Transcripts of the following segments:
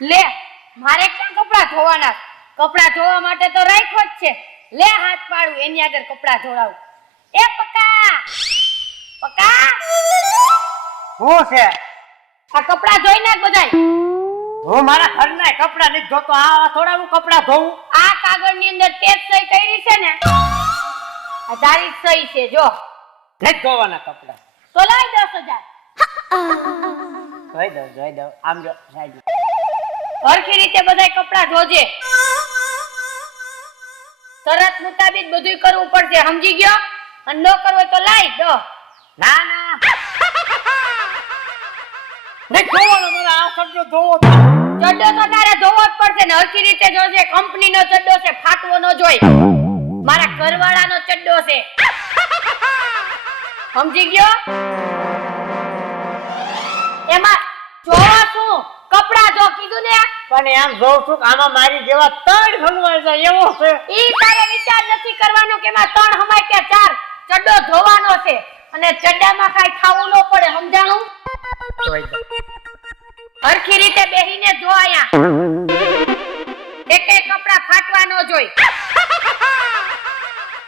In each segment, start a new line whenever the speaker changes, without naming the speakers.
લે, મારે ક્યાં કપડા ધોવાના? કપડા ધોવા માટે તો રાખ્યો જ છે. લે હાથ પાડું, એની આગળ કપડા ધોળાવું. એ પકા પકા?
હું છે?
આ કપડા જોઈ નાખ બધાય.
હું મારા ઘરના કપડા નથી ધોતો આ થોડા હું કપડા ધોઉં.
આ કાગળની અંદર તેજ સહી કરી છે ને? આ તારી સહી છે જો.
નથી ધોવાના કપડા.
તો લઈ દસ હજાર
જોઈ દઉં જોઈ દઉં. આમ જો સાઈડ
હરખી રીતે બધાય કપડા ધોજે. શરત મુતાબિક બધુંય કરવું પડશે સમજી ગયો? અને ન કરવું તો લાઈ દો.
ના ના નહીં ધોવાનો મારે આ શબ્દો ધોવો
ચડ્ડો તો તારે ધોવો જ પડશે ને હરખી રીતે જોજે કંપનીનો ચડ્ડો છે ફાટવો ન જોઈ. મારા ઘરવાળાનો ચડ્ડો છે. સમજી ગયો? એમાં જોવા શું? કપડા જો કીધું ને
પણ એમ જોઉં છું આમાં મારી જેવા ત્રણ હલવાઈ જાય એવો છે.
ઈ તારે વિચાર નથી કરવાનો કે એમાં ત્રણ હમાય કે ચાર. ચડ્ડો ધોવાનો છે. અને ચડ્ડામાં કઈ ખાવું ન પડે સમજાણું? હરખી રીતે બેહીને ધો આયા. એક એક કપડા ફાટવા ન જોઈ.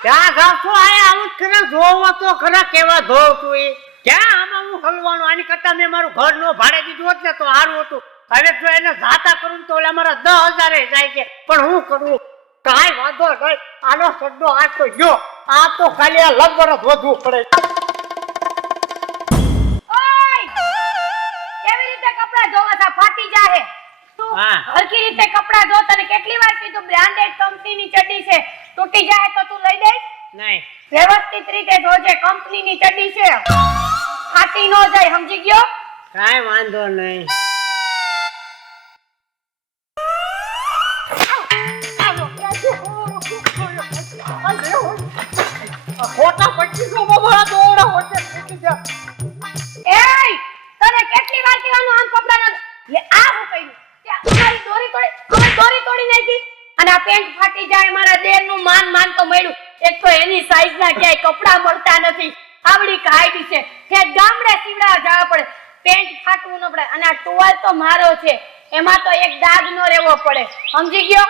ક્યાં જાઉં આયા આવું ખરા? ધોવો તો ખરા કેવા ધોવ તું એ. ક્યાં આમાં હું હલવાનું? આની કરતા મેં મારું ઘર નો ભાડે દીધું હોત ને તો સારું હતું. હવે જો એને જાતા કરું તો ઓલા મારા દસ હજારે જાય છે. પણ હું કરું? કાંઈ વાંધો નહીં. આનો સડ્ડો આ તો ગયો આ તો ખાલી આ લગર જ વધવું પડે.
રીતે કપડા ધો તને કેટલી વાર કીધું બ્રાન્ડેડ કંપનીની ચડ્ડી છે. તૂટી જાય તો તું લઈ દઈશ?
નહીં.
વ્યવસ્થિત રીતે ધોજે કંપનીની ચડ્ડી છે. ફાટી ન જાય સમજી ગયો?
કાંઈ વાંધો નહીં.
દોરી તોડી નાખી અને આ પેન્ટ ફાટી જાય મારા દેરનું માન માન તો મળ્યું. એક તો એની સાઈઝ ના ક્યાંય કપડા મળતા નથી. આવડી કાઢી છે. કે ગામડે સીવડાવા જવા પડે. પેન્ટ ફાટવું ન પડે. અને આ ટુવાલ તો મારો છે. એમાં તો એક દાગ નો રહેવો પડે. સમજી ગયો?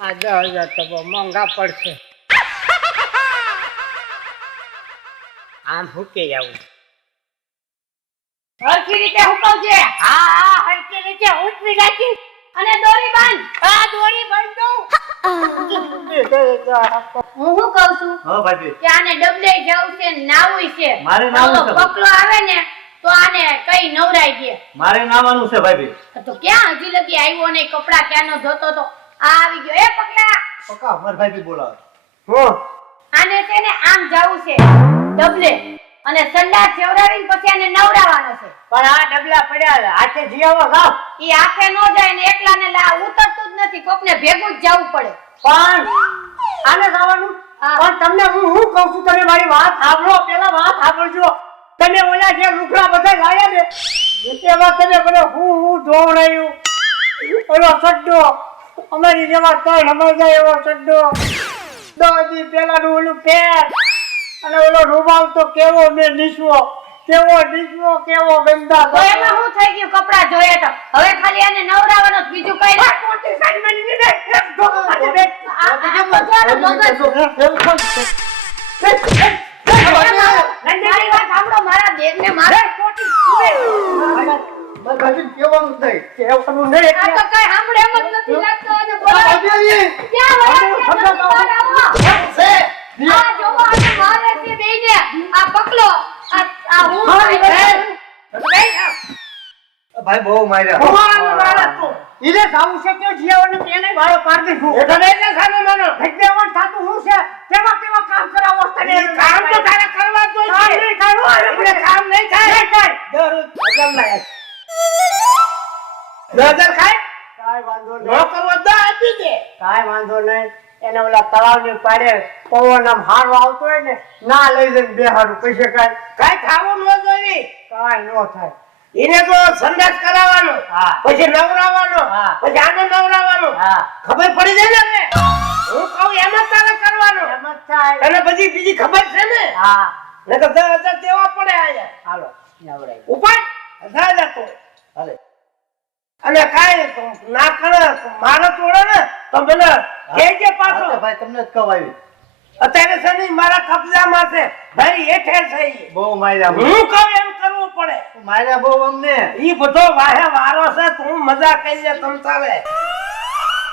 આ દસ હજાર તો બહુ મોંઘા પડશે. આમ હુકે આવું?
હરખી રીતે હુકવજે. હા હા હરખી રીતે ઉઠવી નાખી અને દોરી બાંધ.
હા દોરી બાંધ દઉં.
હું શું કહું છું?
હા ભાભી.
કે આને ડબલે જવું છે નાવું છે.
મારે નાવું છે.
બકલો આવે ને તો આને કઈ નવરાઈ દે.
મારે નાવાનું છે ભાભી.
તો ક્યાં હજી લગી આવ્યો ને કપડા ક્યાંનો ધોતો તો? આ આવી ગયો એ પકડા.
પકા માર ભાભી બોલાવે.
હો.
આને છે ને આમ જવું છે ડબલે. અને સંડા જેવડાવીને પછી એને નવરાવાનો છે.
પણ આ ડબલા પડ્યા છે. હાથે જીયાવો જાવ
ઈ આખે નો જાય ને એકલા ને લા ઉતરતું જ નથી. કોકને ભેગું જ જવું પડે.
પણ આને જવાનું પણ તમને હું હું કહું છું? તમે મારી વાત સાંભળો. પેલા વાત સાંભળજો. તમે ઓલા જે લુગડા બધા લાયા ને એમાં તમે બધે હું હું ધોવડાયું ઓલો સડ્ડો અમારી જેવા ત્રણ જાય એવો સડ્ડો દોજી પેલાનું ઓલું પેર અને ઓલો રૂમાલ તો કેવો મે નીસવો કેવો નીસવો કેવો ગંદા
તો એમાં શું થઈ ગયું કપડા ધોયા તો હવે ખાલી એને નવરાવાનો બીજું કઈ ના
મોટી સાઈડમાં નીને એક ધોકો મારી દે
આ આ બધું મગજ મારી વાત સાંભળો મારા દેરને મારે કોટી સુવે.
માર કેવાનું થાય
કેવાનું નહીં
આ તો કઈ સાંભળે એમ જ નથી લાગતો અને બોલાવે.
ભાભી
ક્યાં વયા ગયા તમે બહાર આવો. આ જોવો અને મારે છે બેયને. આ પકલો આ આ હું
ભાઈ,
ભાઈ બહુ માર્યા
ભગવાનનો વાળા તું. ઈને જાવું છે કે જીયાઓને તેને વાળો પાડી દીધું. એટલે સામે મને ભેગેવણ થાતું હું છે? કેવા કેવા કામ કરાવો તને? કામ તો તારે કરવા જ જોઈએ. કામ નહીં કરવું, આપણે કામ નહીં થાય. દરરોજ નજર ખાય કાઈ વાંધો નહીં. કાંઈ વાંધો નહીં. એને ઓલા તળાવ ને પાડે પવન આમ હારો આવતો હોય ને ના લઈ જઈને બેહાડું પૈસે કાંઈ
કાઈ ખાવું ન જોઈએ
કાંઈ ન થાય
એને તો સંદાસ કરાવવાનો પછી નવરાવાનો પછી આને નવરાવાનો ખબર પડી જાય ને હું કહું એમ જ તારે કરવાનો.
એમ જ થાય.
અને પછી બીજી ખબર છે ને?
હા.
ને તો દસ હજાર દેવા પડે આયા
હાલો નવરાય.
ઉપાય હજાર જતો
હાલે.
અને કાંઈ ના કરે મારો તોડે ને તો મને કે
કે
પાછો.
ભાઈ તમને જ કહું આવી.
અત્યારે છે ને મારા કબજામાં છે. ભાઈ હેઠે છે
બહુ માર્યા
હું કહું એમ કરવું પડે.
માર્યા બહુ અમને.
ઈ બધો વાહે વારો છે તું મજા કરી લે તમ તારે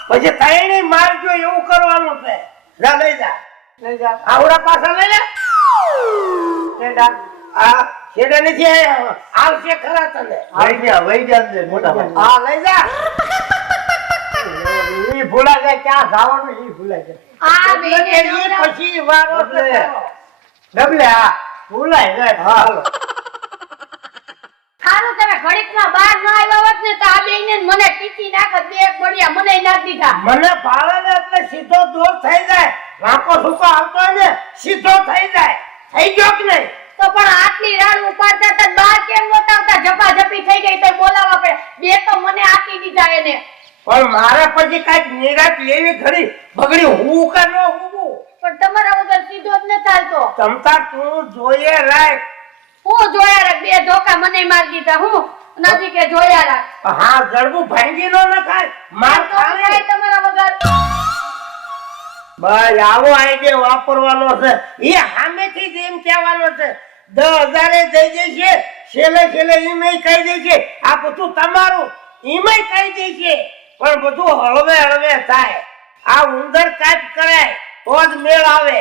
પછી તૈણી મારજો એવું કરવાનું છે. જા લઈ જા.
લઈ જા.
આવડા પાછા લઈ લે.
ટેડા
આ છેડે નથી આવશે ખરા તને.
વહી ગયા વહી ગયા મોટા ભાઈ.
હા લઈ જા.
ઈ ભૂલાઈ જાય ક્યાં જવાનું? ઈ ભૂલાઈ જાય.
આ બેને
ઈ પછી વારો છે
ડબલે હા. ભૂલાઈ જાય હાલો.
સારું તમે ઘડીકમાં બહાર ન આવ્યા હોત ને તો આ બેયને મને ટીચી નાખત બે એક બળિયા મને નાખ દીધા.
મને ભાવે ને એટલે સીધો દૂર થઈ જાય. વાંકો સૂકો આવતો ને સીધો થઈ જાય. થઈ ગયો કે નહીં?
તો પણ આટલી રાડ ઉપાડતા બહાર કેમ આવતા? ઝપા થઈ ગઈ તો બોલાવવા પડે. બે તો મને આપી દીધા એને.
પણ મારા પછી કંઈક નિરાત લેવી ખરી બગડી હું કે ન હું
પણ તમારા વગર સીધો જ ન ચાલતો.
તમતા તું જોઈએ રાખ.
હું જોયા રાખ? બે ધોકા મને માર દીધા હું નથી કે જોયા રાખ.
હા જડબું ભાંગી નો નખાય માર
તો હું
ખાય
તમારા વગર.
બસ આવો આઈડિયા વાપરવાનો છે. એ સામેથી જ એમ કહેવાનો છે. દસ હજારે દઈ દેશે છેલ્લે છેલ્લે ઈમે કહી દેશે. આ બધું તમારું. ઈમે કહી દેશે. પણ બધું હળવે હળવે થાય. આ ઉંદર કાપ કરે તો જ મેળ આવે.